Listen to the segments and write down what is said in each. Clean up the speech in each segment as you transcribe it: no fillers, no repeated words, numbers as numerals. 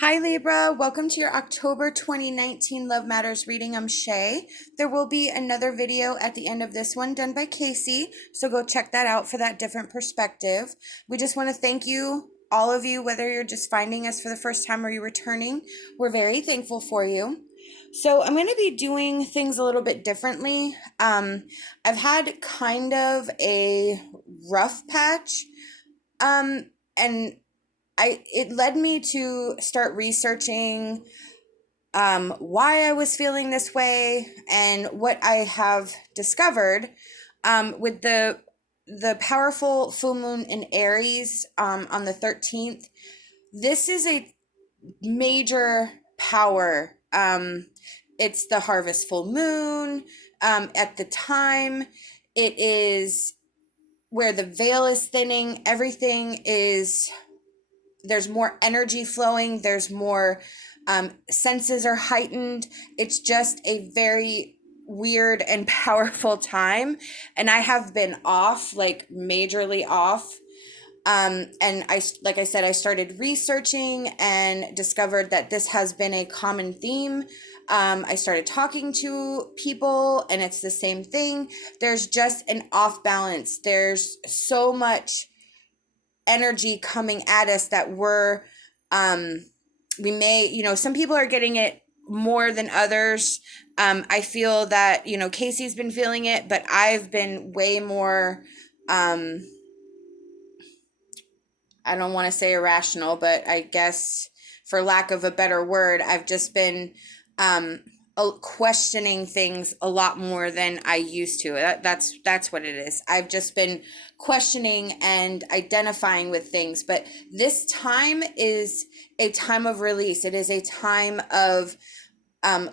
Hi Libra, welcome to your October 2019 Love Matters reading. I'm SHAE. There will be another video at the end of this one done by KACEE, so go check that out for that different perspective. We just want to thank you, all of you, whether you're just finding us for the first time or you're returning. We're very thankful for you. So I'm going to be doing things a little bit differently. I've had kind of a rough patch, and it led me to start researching why I was feeling this way and what I have discovered with the powerful full moon in Aries on the 13th. This is a major power. It's the harvest full moon. At the time, it is where the veil is thinning. Everything is... There's more energy flowing. There's more senses are heightened. It's just a very weird and powerful time. And I have been off, like majorly off. And like I said, I started researching and discovered that this has been a common theme. I started talking to people and it's the same thing. There's just an off balance. There's so much energy coming at us that we may, some people are getting it more than others. I feel that, KACEE's been feeling it, but I've been way more, I don't want to say irrational, but I guess for lack of a better word, I've just been, questioning things a lot more than I used to. That's what it is. I've just been questioning and identifying with things, but this time is a time of release. It is a time of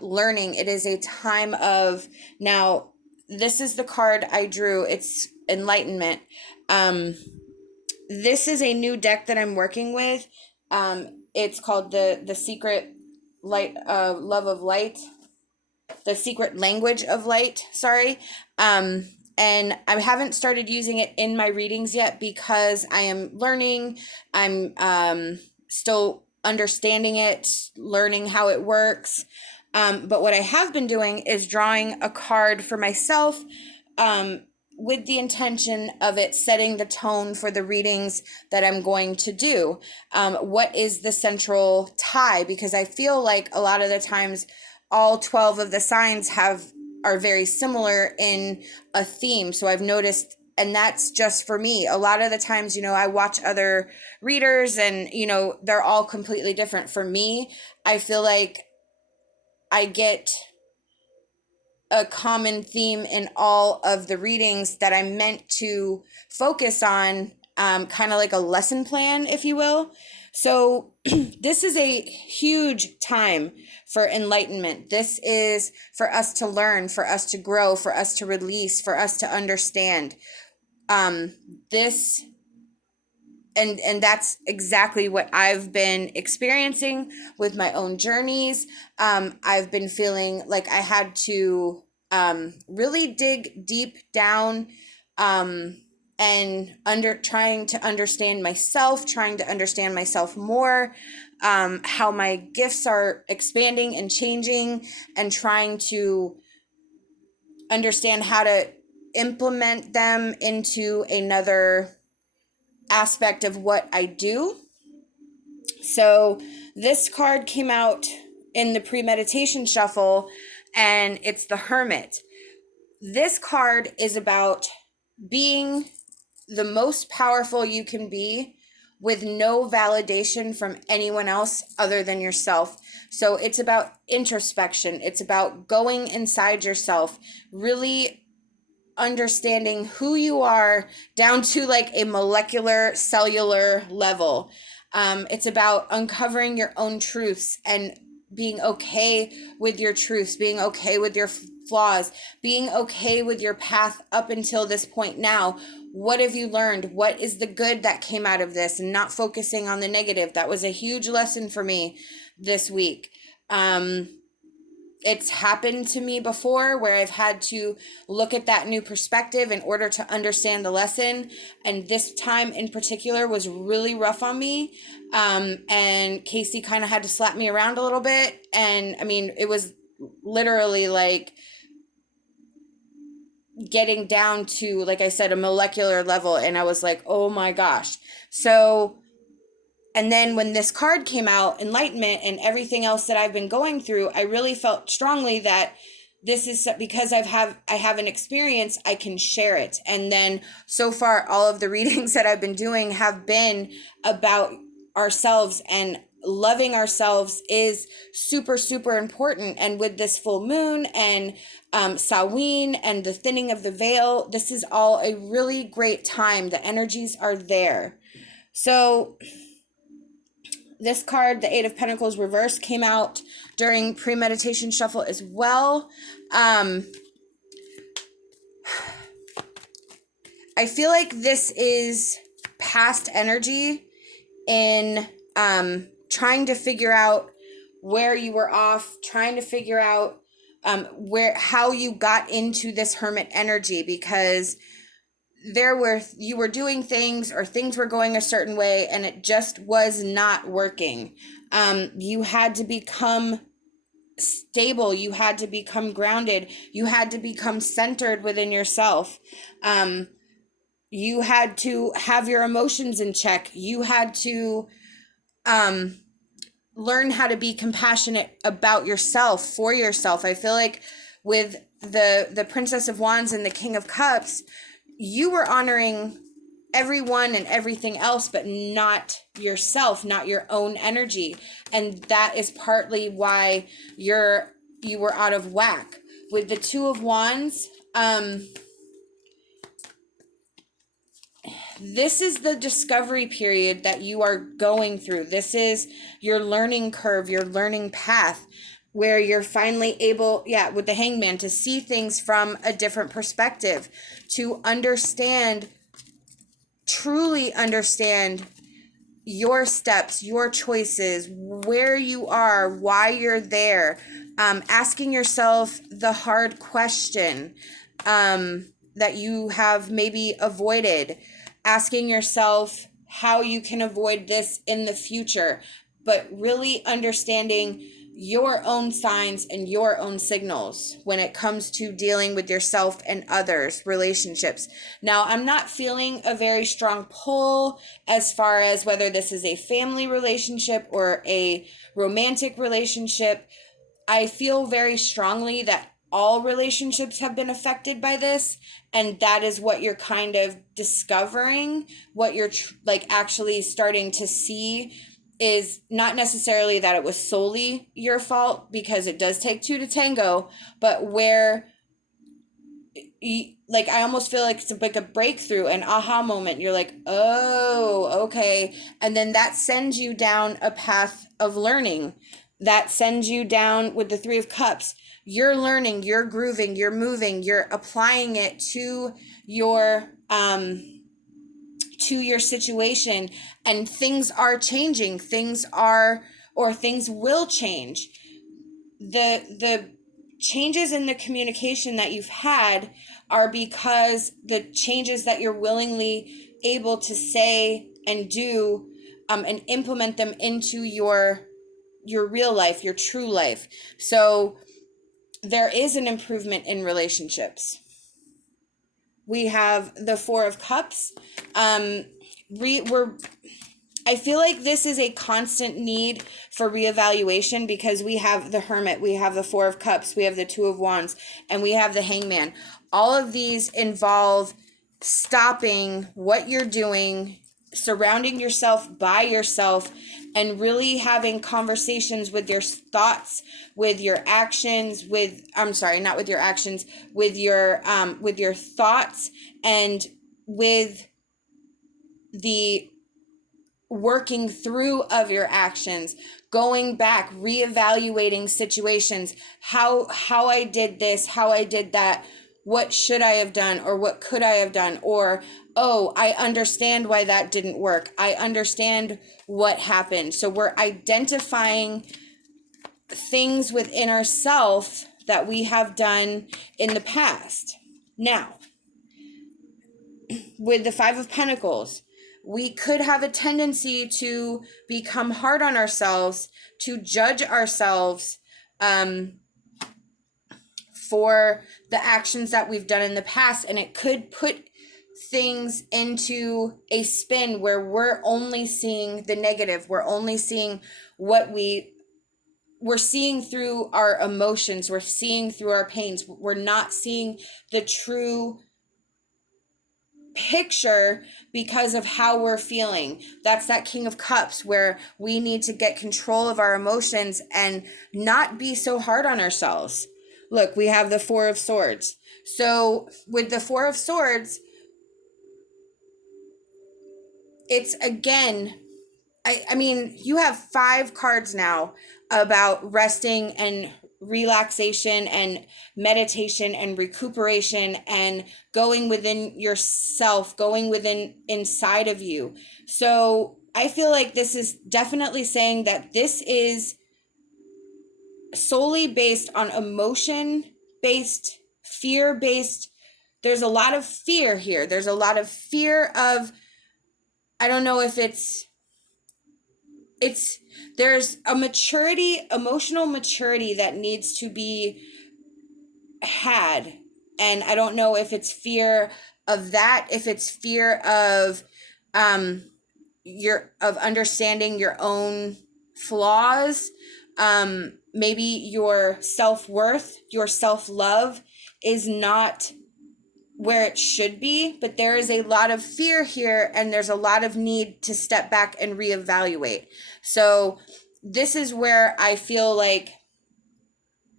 learning. It is a time of, now this is the card I drew. It's Enlightenment. This is a new deck that I'm working with. It's called the Secret Light, Love of Light. The Secret Language of Light, sorry. And I haven't started using it in my readings yet because I am learning. I'm still understanding it, learning how it works. But what I have been doing is drawing a card for myself with the intention of it setting the tone for the readings that I'm going to do. What is the central tie? Because I feel like a lot of the times all 12 of the signs are very similar in a theme. So I've noticed, and that's just for me. A lot of the times, I watch other readers and, they're all completely different. For me, I feel like I get a common theme in all of the readings that I'm meant to focus on, kind of like a lesson plan, if you will. So this is a huge time for enlightenment. This is for us to learn, for us to grow, for us to release, for us to understand. And that's exactly what I've been experiencing with my own journeys. I've been feeling like I had to really dig deep down and trying to understand myself more, how my gifts are expanding and changing, and trying to understand how to implement them into another aspect of what I do. So this card came out in the premeditation shuffle, and it's the Hermit. This card is about being the most powerful you can be with no validation from anyone else other than yourself. So it's about introspection. It's about going inside yourself, really understanding who you are down to like a molecular, cellular level. It's about uncovering your own truths and being okay with your truths, being okay with your flaws, being okay with your path up until this point now. What have you learned? What is the good that came out of this? And not focusing on the negative. That was a huge lesson for me this week. It's happened to me before where I've had to look at that new perspective in order to understand the lesson. And this time in particular was really rough on me. And KACEE kind of had to slap me around a little bit. And I mean, it was literally like getting down to, like I said, a molecular level. And I was like, oh my gosh. So, and then when this card came out, Enlightenment, and everything else that I've been going through, I really felt strongly that this is because I have an experience, I can share it. And then so far, all of the readings that I've been doing have been about ourselves, and loving ourselves is super, super important. And with this full moon and Samhain and the thinning of the veil, this is all a really great time. The energies are there. So this card, the Eight of Pentacles reverse, came out during premeditation shuffle as well. I feel like this is past energy in trying to figure out where you were off, trying to figure out how you got into this hermit energy, because you were doing things, or things were going a certain way, and it just was not working. You had to become stable, you had to become grounded, you had to become centered within yourself. You had to have your emotions in check. You had to learn how to be compassionate about yourself, for yourself. I feel like with the Princess of Wands and the King of Cups, you were honoring everyone and everything else, but not yourself, not your own energy. And that is partly why you were out of whack. With the Two of Wands, this is the discovery period that you are going through. This is your learning curve, your learning path, where you're finally able, with the Hangman, to see things from a different perspective, to understand, truly understand your steps, your choices, where you are, why you're there, asking yourself the hard question that you have maybe avoided, asking yourself how you can avoid this in the future, but really understanding your own signs and your own signals when it comes to dealing with yourself and others, relationships. Now, I'm not feeling a very strong pull as far as whether this is a family relationship or a romantic relationship. I feel very strongly that all relationships have been affected by this, and that is what you're kind of discovering. What you're actually starting to see is not necessarily that it was solely your fault, because it does take two to tango, but where I almost feel like it's like a breakthrough, an aha moment. You're like, oh, okay. And then that sends you down a path of learning. That sends you down with the Three of Cups. You're learning, you're grooving, you're moving, you're applying it to your situation, and things are changing. Things will change. The changes in the communication that you've had are because the changes that you're willingly able to say and do, and implement them into your real life, your true life. So there is an improvement in relationships. We have the Four of Cups. I feel like this is a constant need for reevaluation, because we have the Hermit, we have the Four of Cups, we have the Two of Wands, and we have the Hangman. All of these involve stopping what you're doing, surrounding yourself by yourself, and really having conversations with your thoughts, with your actions, with your thoughts, and with the working through of your actions, going back, reevaluating situations, how I did this, how I did that, what should I have done, or what could I have done, or, oh, I understand why that didn't work. I understand what happened. So we're identifying things within ourselves that we have done in the past. Now, with the Five of Pentacles, we could have a tendency to become hard on ourselves, to judge ourselves for the actions that we've done in the past. And it could put things into a spin where we're only seeing the negative. We're only seeing what we're seeing through our emotions. We're seeing through our pains. We're not seeing the true picture because of how we're feeling. That's that King of Cups, where we need to get control of our emotions and not be so hard on ourselves. Look, we have the Four of Swords. So with the Four of Swords, it's again, I mean, you have 5 cards now about resting and relaxation and meditation and recuperation and going within yourself, going within inside of you. So I feel like this is definitely saying that this is solely based on emotion-based, fear-based. There's a lot of fear here. There's a lot of fear of, I don't know if there's a maturity, emotional maturity that needs to be had. And I don't know if it's fear of that, if it's fear of understanding your own flaws. Maybe your self-worth, your self-love is not where it should be, but there is a lot of fear here, and there's a lot of need to step back and reevaluate. So this is where I feel like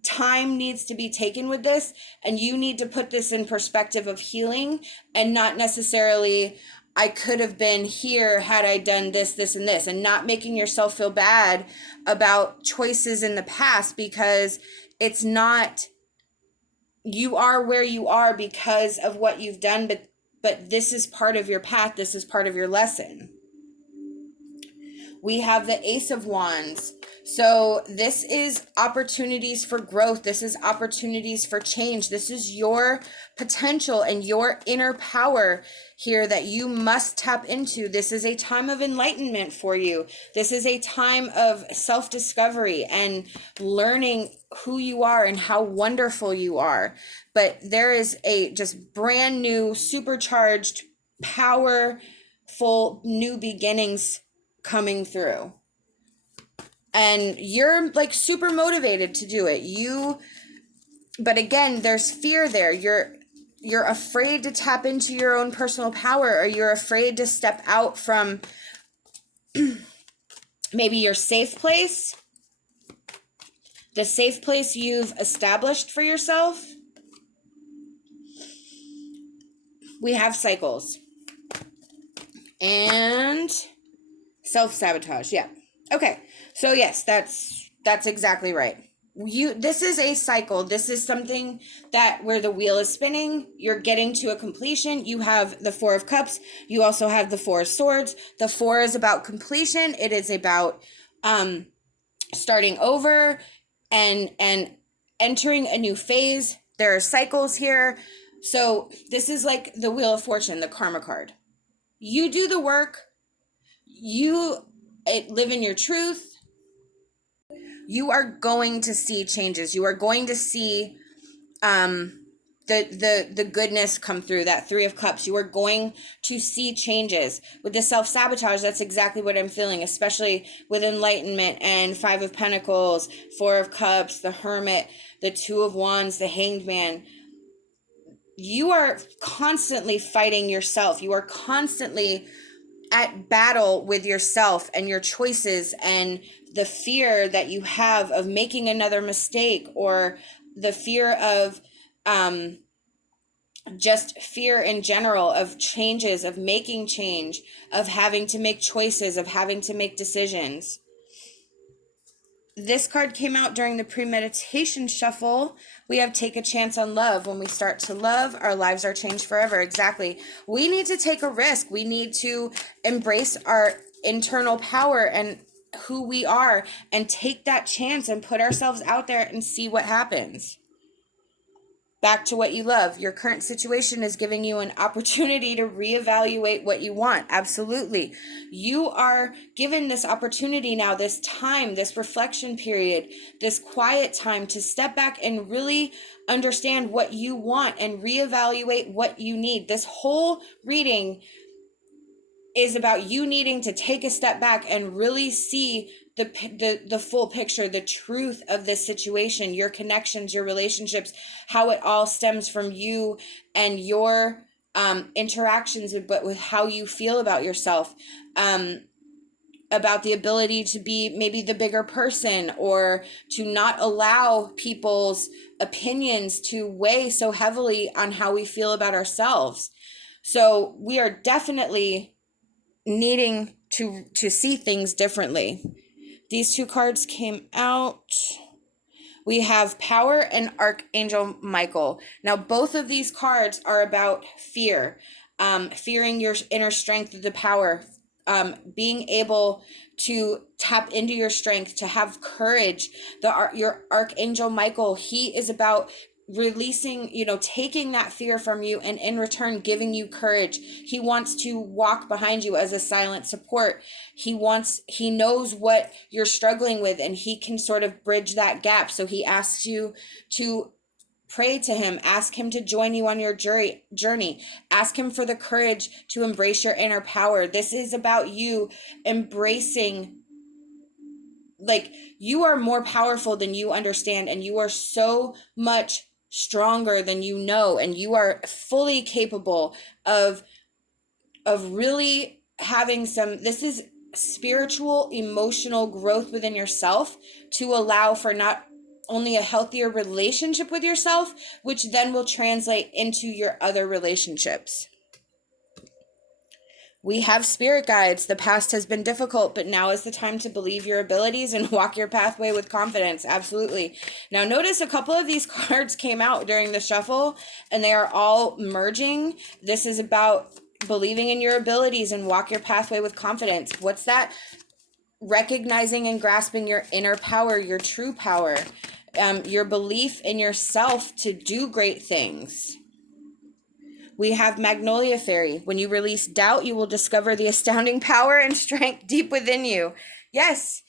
time needs to be taken with this, and you need to put this in perspective of healing, and not necessarily, I could have been here had I done this, this, and this, and not making yourself feel bad about choices in the past, because it's not, you are where you are because of what you've done, but this is part of your path. This is part of your lesson. We have the Ace of Wands. So this is opportunities for growth. This is opportunities for change. This is your potential and your inner power here that you must tap into. This is a time of enlightenment for you. This is a time of self-discovery and learning who you are and how wonderful you are. But there is a just brand new, supercharged, powerful new beginnings coming through. And you're like super motivated to do it. But again, there's fear there. You're afraid to tap into your own personal power, or you're afraid to step out from maybe your safe place, the safe place you've established for yourself. We have cycles and self-sabotage. Yeah. Okay. So yes, that's exactly right. This is a cycle. This is something that where the wheel is spinning, you're getting to a completion. You have the Four of Cups. You also have the Four of Swords. The 4 is about completion. It is about starting over and entering a new phase. There are cycles here. So this is like the Wheel of Fortune, the karma card. You do the work. You live in your truth. You are going to see changes. You are going to see the goodness come through. That 3 of Cups, you are going to see changes. With the self-sabotage, that's exactly what I'm feeling, especially with Enlightenment and 5 of Pentacles, 4 of Cups, the Hermit, the 2 of Wands, the Hanged Man. You are constantly fighting yourself. You are constantly at battle with yourself and your choices and the fear that you have of making another mistake, or the fear of just fear in general of changes, of making change, of having to make choices, of having to make decisions. This card came out during the premeditation shuffle. We have Take a Chance on Love. When we start to love, our lives are changed forever. Exactly. We need to take a risk. We need to embrace our internal power and who we are and take that chance and put ourselves out there and see what happens. Back to what you love. Your current situation is giving you an opportunity to reevaluate what you want. Absolutely. You are given this opportunity now, this time, this reflection period, this quiet time to step back and really understand what you want and reevaluate what you need. This whole reading is about you needing to take a step back and really see the full picture, the truth of this situation, your connections, your relationships, how it all stems from you and your interactions, but with how you feel about yourself, about the ability to be maybe the bigger person, or to not allow people's opinions to weigh so heavily on how we feel about ourselves. So we are definitely needing to see things differently. These two cards came out. We have Power and Archangel Michael. Now, both of these cards are about fear, fearing your inner strength, the power, being able to tap into your strength, to have courage. Your Archangel Michael, he is about releasing, taking that fear from you, and in return giving you courage. He wants to walk behind you as a silent support. He knows what you're struggling with, and he can sort of bridge that gap. So he asks you to pray to him, ask him to join you on your journey, ask him for the courage to embrace your inner power. This is about you embracing, like, you are more powerful than you understand, and you are so much stronger than you know, and you are fully capable of really having this is spiritual, emotional growth within yourself, to allow for not only a healthier relationship with yourself, which then will translate into your other relationships. We have spirit guides. The past has been difficult, but now is the time to believe your abilities and walk your pathway with confidence. Absolutely. Now, notice a couple of these cards came out during the shuffle, and they are all merging. This is about believing in your abilities and walk your pathway with confidence. What's that? Recognizing and grasping your inner power, your true power, your belief in yourself to do great things. We have Magnolia Fairy. When you release doubt, you will discover the astounding power and strength deep within you. Yes,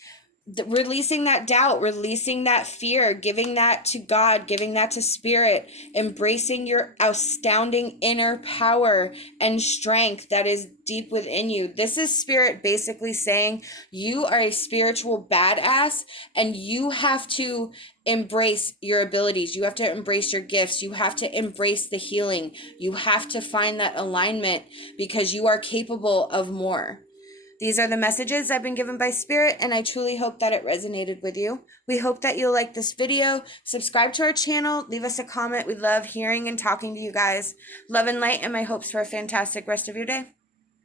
releasing that doubt, releasing that fear, giving that to God, giving that to Spirit, embracing your astounding inner power and strength that is deep within you. This is Spirit basically saying you are a spiritual badass, and you have to embrace your abilities. You have to embrace your gifts. You have to embrace the healing. You have to find that alignment, because you are capable of more. These are the messages I've been given by Spirit, and I truly hope that it resonated with you. We hope that you'll like this video, subscribe to our channel, leave us a comment. We love hearing and talking to you guys. Love and light, and my hopes for a fantastic rest of your day.